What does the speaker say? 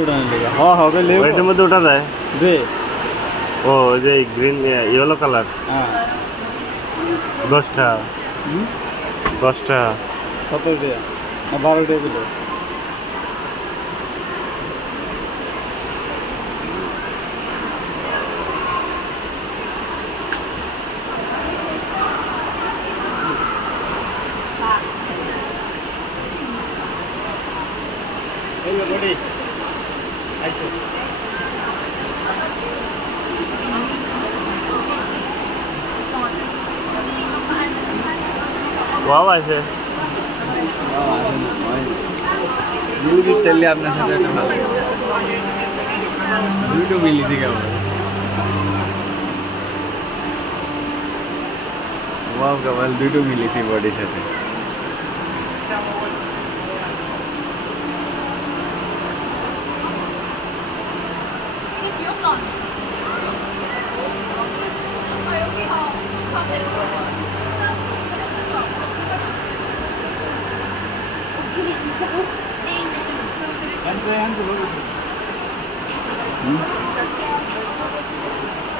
উঠানের লেগে হ্যাঁ হবে লেবু এটার মধ্যে ওঠা যায় দে ও ওই যে গ্রিন ইয়েলো কালার হ্যাঁ 10টা হুম 10টা 17 টাকা না 12 টাকা কিলো এই বডি আইছো ওয়াও আছে দুটো চললে আপনার সাথে একটা ভালো দুটো মিলি থেকে আমরা ওয়াও কামাল দুটো মিলিছি বডির সাথে